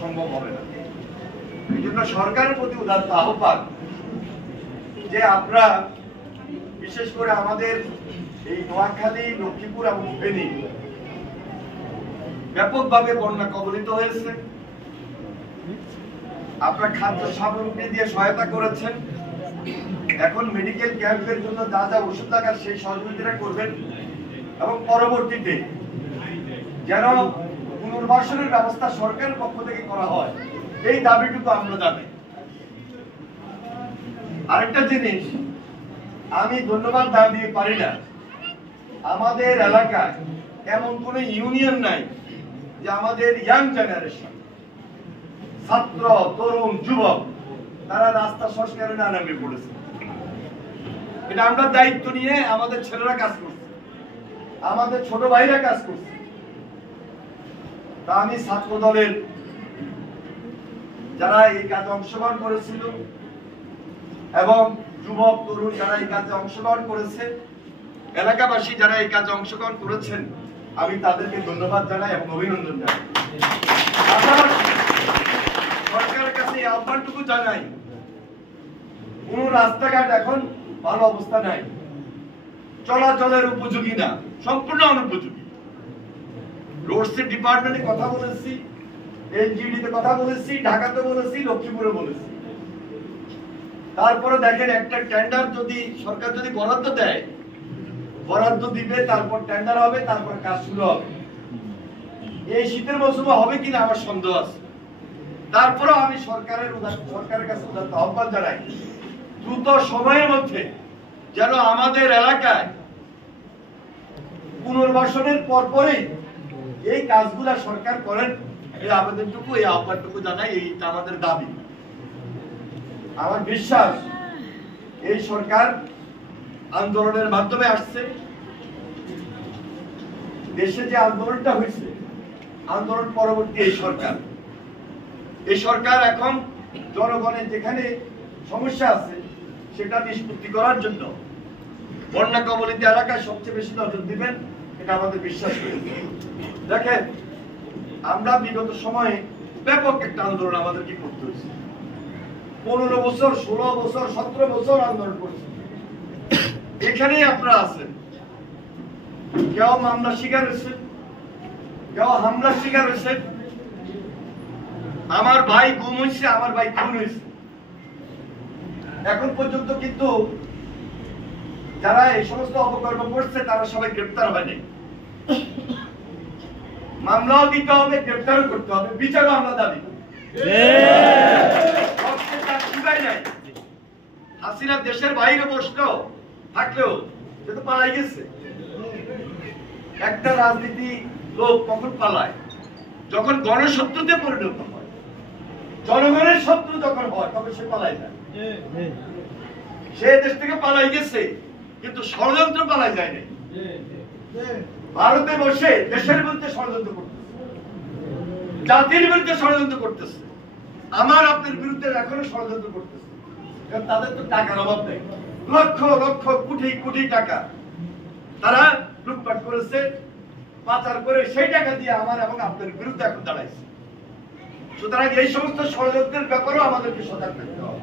সম্ভব হবে না। এই জন্য সরকারের প্রতি উদাত্ত আহ্বান যে আপনারা বিশেষ করে আমাদের এই নোয়াখালী, লক্ষ্মীপুর এবং ফেনী ব্যাপকভাবে বন্যা কবলিত হয়েছে। আপনারা খাদ্য সামগ্রী দিয়ে সহায়তা করেছেন। এখন মেডিকেল ক্যাম্পের জন্য যা যা ওষুধ লাগার সেই সহযোগিতা করবেন এবং পরবর্তীতে যেন পুনর্বাসনের ব্যবস্থা সরকারের পক্ষ থেকে করা হয়, এই দাবিটুকু আমরা জানি। আরেকটা জিনিস আমি ধন্যবাদ না দিয়ে পারি না, আমাদের এলাকায় এমন কোন ইউনিয়ন নাই যে আমাদের ইয়াং জেনারেশন, ছাত্র, তরুণ, যুবক তারা রাস্তা সংস্কারে না নামে পড়েছে। এটা আমরা দায়িত্ব নিয়ে আমাদের ছেলেরা কাজ করছে, আমাদের ছোট ভাইরা কাজ করছে। তা আমি ছাত্র দলের যারা এই কাজে অংশগ্রহণ করেছিল এবং যুবক তরুণ যারা এই কাজে অংশগ্রহণ করেছে, এলাকাবাসী যারা এই কাজে অংশগ্রহণ করেছেন, আমি তাদেরকে ধন্যবাদ জানাই এবং অভিনন্দন জানাই। সরকারের কাছে এই আহ্বানটুকু জানাই, কোন রাস্তাঘাট এখন ভালো অবস্থা নাই, চলাচলের উপযোগী না, সম্পূর্ণ অনুপযোগী। রোডস ডিপার্টমেন্টে কথা বলেছি, এনজিডিতে কথা বলেছি, ঢাকাতে বলেছি, লক্ষ্মীপুরে বলেছি। তারপরে দেখেন একটা টেন্ডার যদি সরকার যদি বরাদ্দ দেয়, বরাদ্দ দিবে, তারপর টেন্ডার হবে, তারপর কাজ শুরু হবে। এই শীতের মৌসুমে হবে কিনা আমার সন্দেহ আছে। তারপরেও আমি সরকারের কাছে আহ্বান জানাই, দ্রুত সময়ের মধ্যে যেন আমাদের এলাকায় পুনর্বাসনের পরপরই এই কাজগুলা সরকার করেন, এই আবেদনটুকু, এই আহ্বানটুকু জানাই। এইটা আমাদের দাবি। আমার বিশ্বাস এই সরকার আন্দোলনের মাধ্যমে আসছে। দেশে যে আন্দোলনটা হয়েছে, আন্দোলন পরবর্তী এই সরকার এখন জনগণের যেখানে সমস্যা আছে সেটা নিষ্পত্তি করার জন্য বন্যা কবলিত এলাকায় সবচেয়ে বেশি নজর দিবেন, এটা আমাদের বিশ্বাস রয়েছে। দেখেন, আমরা বিগত সময়ে ব্যাপক একটা আন্দোলন আমাদেরকে করতে হয়েছে। 15 বছর, 16 বছর, 17 বছর আন্দোলন করছে। এখানেই আপনারা আছেন। কেউ মামলা শিকার হয়েছে, কেউ হামলার শিকার হয়েছে। আমার ভাই গুম হয়েছে, আমার ভাই খুন হয়েছে। এখন পর্যন্ত কিন্তু যারা এই সমস্ত অপকর্ম করছে তারা সবাই গ্রেপ্তার হয়নি। মামলাও দিতে হবে, গ্রেপ্তারও করতে হবে, বিচারও আমরা দাবি করি। হাসিনা দেশের বাইরে বসলেও থাকলেও সে তো পালাই গেছে। একটা রাজনীতি লোক কখন পালায়? যখন গণশত্রুতে পরিণত হয়, জনগণের শত্রু যখন হয়, তখন সে পালাই যায়। সে দেশ থেকে পালাই গেছে, কিন্তু ষড়যন্ত্র পালাই যায় নাই। ভারতে বসে দেশের বিরুদ্ধে ষড়যন্ত্র করতেছে, জাতির বিরুদ্ধে ষড়যন্ত্র করতেছে, আমার আপনার বিরুদ্ধে এখনো ষড়যন্ত্র করতেছে। তাদের তো টাকার অভাব নেই, লক্ষ লক্ষ কোটি কোটি টাকা তারা লুটপাট করেছে, পাচার করে সেই টাকা দিয়ে আমার এবং আপনার বিরুদ্ধে এখন দাঁড়াইছে। সুতরাং এই সমস্ত ষড়যন্ত্রের ব্যাপারেও আমাদেরকে সজাগ থাকতে হবে।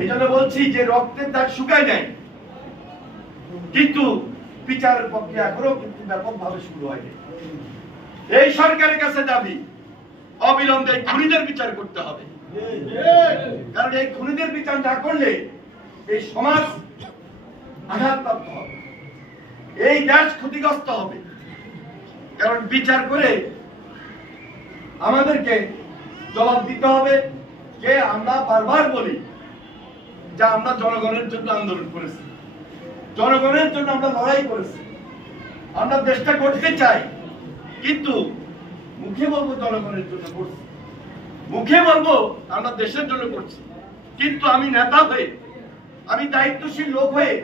এই জন্য বলছি যে রক্তের দাগ শুকায় নাই, কিন্তু বিচারের প্রক্রিয়া এখনো কিন্তু ব্যাপকভাবে শুরু হয়নি। এই সরকারের কাছে দাবি, অবিলম্বে খুনিদের বিচার করতে হবে। কারণ এই খুনিদের বিচার না করলে এই সমাজ আঘাতপ্রাপ্ত হবে, এই দেশ ক্ষতিগ্রস্ত হবে। কারণ বিচার করে আমাদেরকে জবাব দিতে হবে যে আমরা বারবার বলি যে আমরা জনগণের জন্য আন্দোলন করেছি, জনগণের জন্য আমরা লড়াই করেছি, আমরা দেশটা করতে চাই, কিন্তু মুখে বলবো জনগণের জন্য করছি, মুখে বলবো আমরা দেশের জন্য করছি, কিন্তু আমি নেতা হয়ে, আমি দায়িত্বশীল লোক হয়ে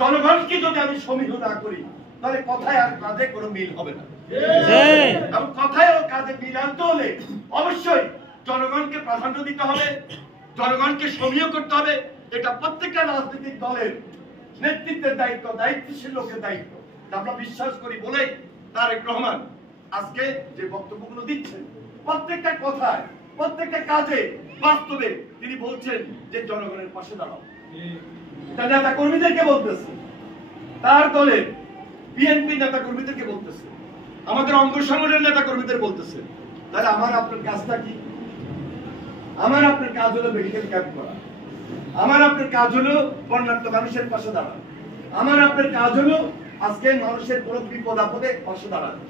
জনগণকে যদি আমি সমীহ না করি, তাহলে কথায় আর কাজে কোনো মিল হবে না। এবং কথায় ও কাজে মিল আনতে হলে অবশ্যই জনগণকে প্রাধান্য দিতে হবে, জনগণকে সমীহ করতে হবে। এটা প্রত্যেকটা রাজনৈতিক দলের নেতৃত্বের দায়িত্ব, দায়িত্বশীল লোকের দায়িত্ব। আমরা বিশ্বাস করি বলেই তারেক রহমান আজকে যে বক্তব্যগুলো দিচ্ছেন, প্রত্যেকটা কথায়, প্রত্যেকটা কাজে, বাস্তবে তিনি বলছেন যে জনগণের পাশে দাঁড়াও। তার নেতা কর্মীদেরকে বলতেছে, তার দলের বিএনপি নেতা কর্মীদেরকে বলতেছে, আমাদের অঙ্গ সংগঠনের নেতা কর্মীদের বলতেছে। তাহলে আমার আপনার কাজটা কি? আমার আপনার কাজ হলো মেডিকেল ক্যাম্প করা, আমার আপনার কাজ হলো বন্যার্ত মানুষের পাশে দাঁড়ানো, আমার আপনার কাজ হলো আজকে মানুষের কোনো বিপদ আপদে পাশে দাঁড়ানো।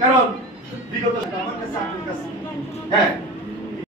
কারণ বিগত আমার কাছে, আপনার কাছে, হ্যাঁ